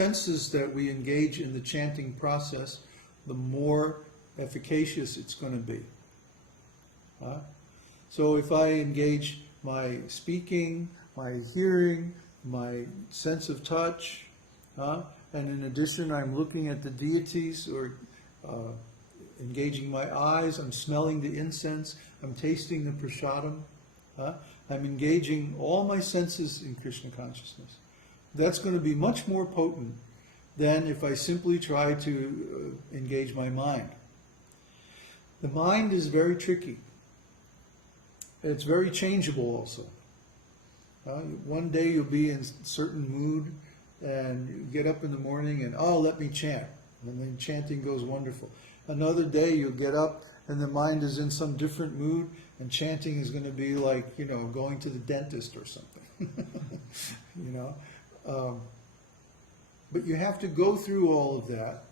senses that we engage in the chanting process, the more efficacious it's going to be. So if I engage my speaking, my hearing, my sense of touch, and in addition I'm looking at the deities or engaging my eyes, I'm smelling the incense, I'm tasting the prasadam, I'm engaging all my senses in Krishna consciousness. That's going to be much more potent than if I simply try to engage my mind. The mind is very tricky. It's very changeable also. One day you'll be in a certain mood and you get up in the morning and, oh, let me chant. And then chanting goes wonderful. Another day you'll get up and the mind is in some different mood and chanting is going to be like, you know, going to the dentist or something. You know? But you have to go through all of that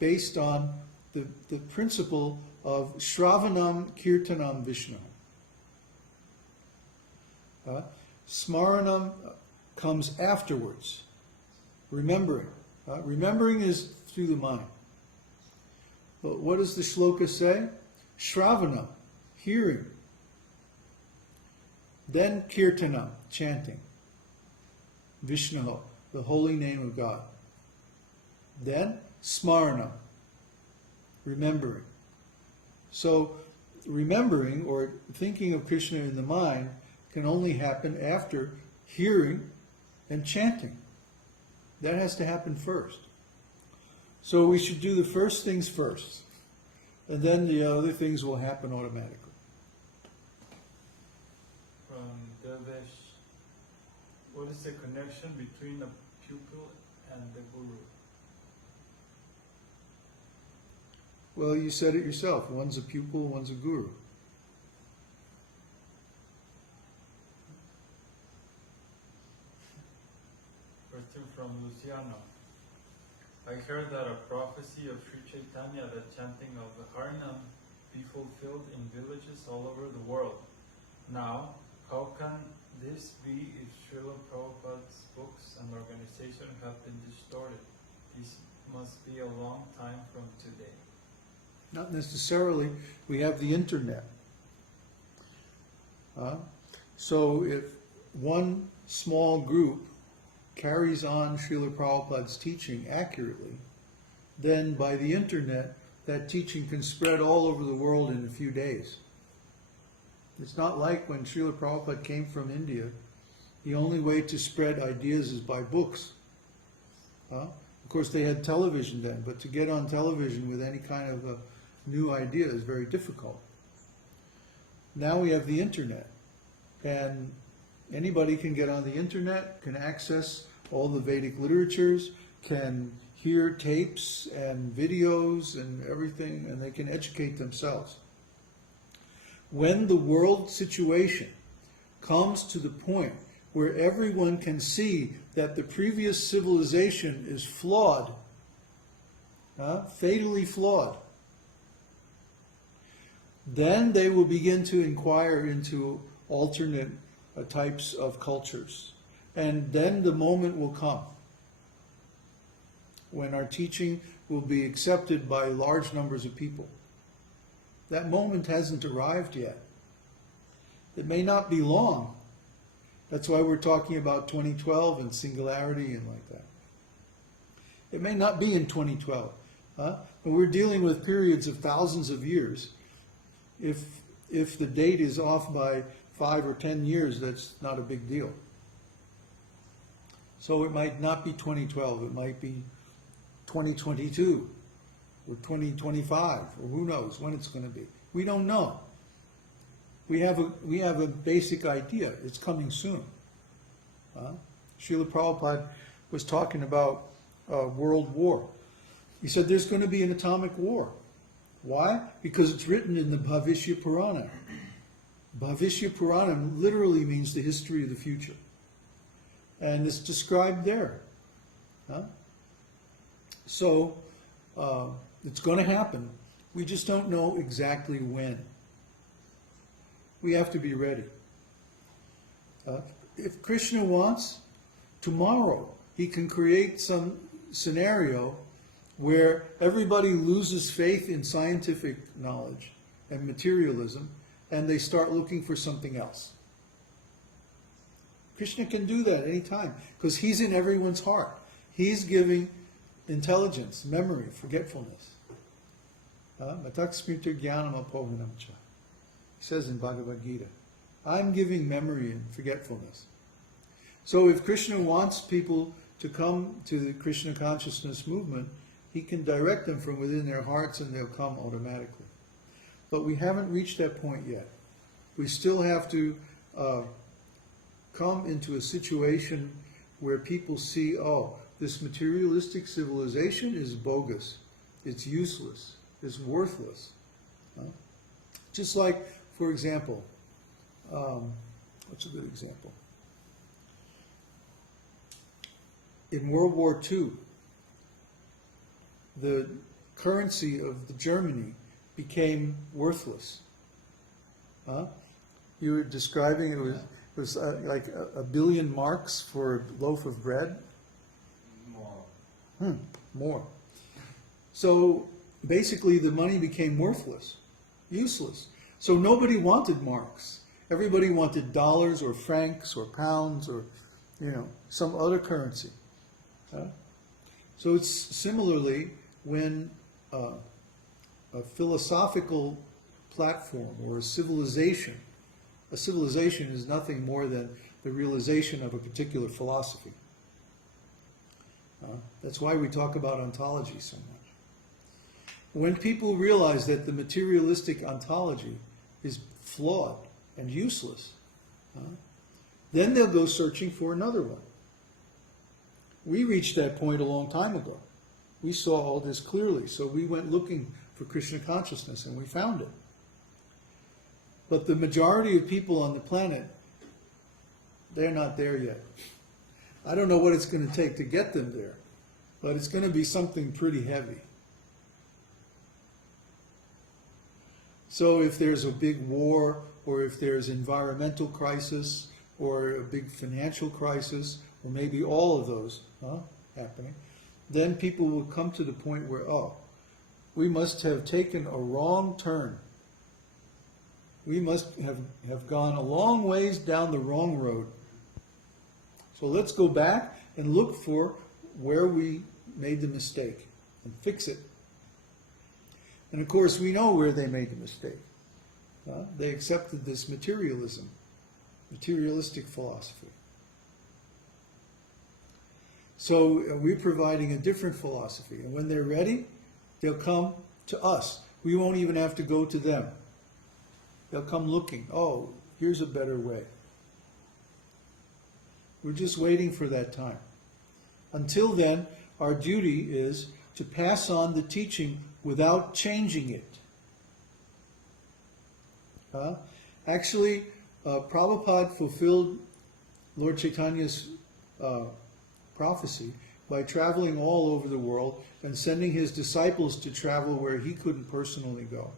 based on the principle of Shravanam Kirtanam Vishnu. Smaranam comes afterwards. Remembering. Remembering is through the mind. But what does the shloka say? Shravanam, hearing. Then Kirtanam, chanting. Vishnu, the holy name of God. Then Smaranam, remembering. So remembering or thinking of Krishna in the mind can only happen after hearing and chanting. That has to happen first. So we should do the first things first, and then the other things will happen automatically. From Devesh, what is the connection between a pupil and the guru? Well, you said it yourself. One's a pupil, one's a guru. Question from Luciano. I heard that a prophecy of Sri Chaitanya that chanting of the Harinam be fulfilled in villages all over the world. Now, how can this be if Srila Prabhupada's books and organization have been distorted? This must be a long time from today. Not necessarily. We have the internet. So if one small group carries on Srila Prabhupada's teaching accurately, then by the internet, that teaching can spread all over the world in a few days. It's not like when Srila Prabhupada came from India, the only way to spread ideas is by books. Of course, they had television then, but to get on television with any kind of a new idea is very difficult. Now we have the internet, and anybody can get on the internet, can access all the Vedic literatures, can hear tapes and videos and everything, and they can educate themselves. When the world situation comes to the point where everyone can see that the previous civilization is flawed, fatally flawed, then they will begin to inquire into alternate types of cultures. And then the moment will come when our teaching will be accepted by large numbers of people. That moment hasn't arrived yet. It may not be long. That's why we're talking about 2012 and singularity and like that. It may not be in 2012. But we're dealing with periods of thousands of years. If the date is off by 5 or 10 years, that's not a big deal. So it might not be 2012, it might be 2022 or 2025, or who knows when it's going to be. We don't know. We have a basic idea. It's coming soon. Srila Prabhupada was talking about world war. He said there's going to be an atomic war. Why? Because it's written in the Bhavishya Purana. Bhavishya Purana literally means the history of the future. And it's described there. So, it's going to happen. We just don't know exactly when. We have to be ready. If Krishna wants, tomorrow he can create some scenario where everybody loses faith in scientific knowledge and materialism, and they start looking for something else. Krishna can do that anytime, because he's in everyone's heart. He's giving intelligence, memory, forgetfulness. Matak smriti jnanam apohanam cha. He says in Bhagavad Gita, I'm giving memory and forgetfulness. So if Krishna wants people to come to the Krishna consciousness movement, he can direct them from within their hearts and they'll come automatically. But we haven't reached that point yet. We still have to come into a situation where people see, oh, this materialistic civilization is bogus, it's useless, it's worthless. Just like, for example, what's a good example? In World War II, the currency of the Germany became worthless. You were describing it was like a billion marks for a loaf of bread. More. So basically, the money became worthless, useless. So nobody wanted marks. Everybody wanted dollars or francs or pounds or, some other currency. So it's similarly when a philosophical platform or a civilization is nothing more than the realization of a particular philosophy. That's why we talk about ontology so much. When people realize that the materialistic ontology is flawed and useless, then they'll go searching for another one. We reached that point a long time ago. We saw all this clearly, so we went looking for Krishna consciousness and we found it. But the majority of people on the planet, they're not there yet. I don't know what it's going to take to get them there, but it's going to be something pretty heavy. So if there's a big war, or if there's environmental crisis, or a big financial crisis, or maybe all of those happening, then people will come to the point where, we must have taken a wrong turn. We must have gone a long ways down the wrong road. So let's go back and look for where we made the mistake and fix it. And of course, we know where they made the mistake. They accepted this materialistic philosophy. So we're providing a different philosophy. And when they're ready, they'll come to us. We won't even have to go to them. They'll come looking. Oh, here's a better way. We're just waiting for that time. Until then, our duty is to pass on the teaching without changing it. Actually, Prabhupada fulfilled Lord Chaitanya's prophecy by traveling all over the world and sending his disciples to travel where he couldn't personally go.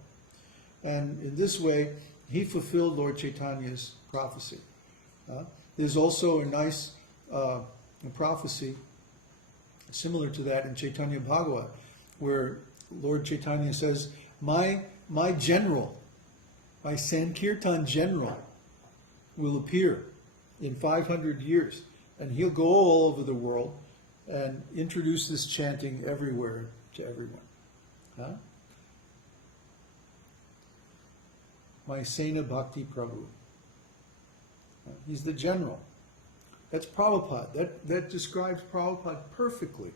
And in this way, he fulfilled Lord Chaitanya's prophecy. There's also a nice prophecy similar to that in Chaitanya Bhagavat, where Lord Chaitanya says, my general, my Sankirtan general will appear in 500 years, and he'll go all over the world and introduce this chanting everywhere to everyone. My Sena Bhakti Prabhu. He's the general. That's Prabhupada. That describes Prabhupada perfectly.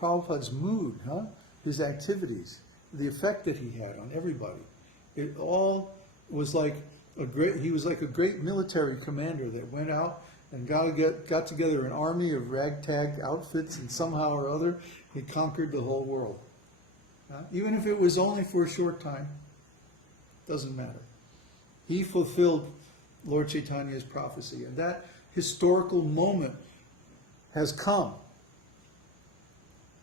Prabhupada's mood, his activities, the effect that he had on everybody. It all was like he was like a great military commander that went out and got together an army of ragtag outfits, and somehow or other he conquered the whole world. Even if it was only for a short time, doesn't matter. He fulfilled Lord Chaitanya's prophecy, and that historical moment has come.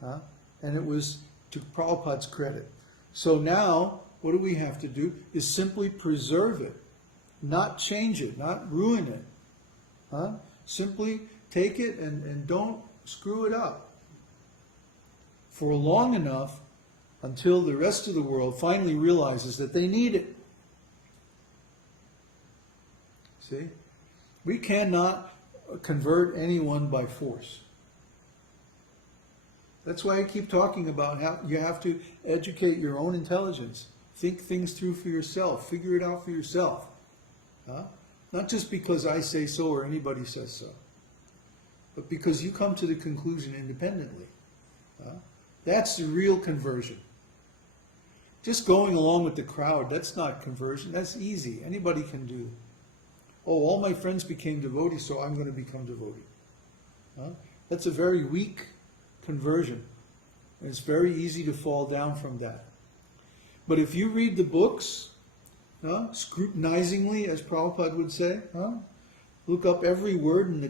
And it was to Prabhupada's credit. So now, what do we have to do is simply preserve it, not change it, not ruin it. Simply take it and don't screw it up for long enough until the rest of the world finally realizes that they need it. See? We cannot convert anyone by force. That's why I keep talking about how you have to educate your own intelligence. Think things through for yourself. Figure it out for yourself. Huh? Not just because I say so or anybody says so, but because you come to the conclusion independently. Huh? That's the real conversion. Just going along with the crowd, that's not conversion. That's easy. Anybody can do. Oh, all my friends became devotees, so I'm going to become devotee. Huh? That's a very weak conversion. And it's very easy to fall down from that. But if you read the books, scrutinizingly, as Prabhupada would say, look up every word in the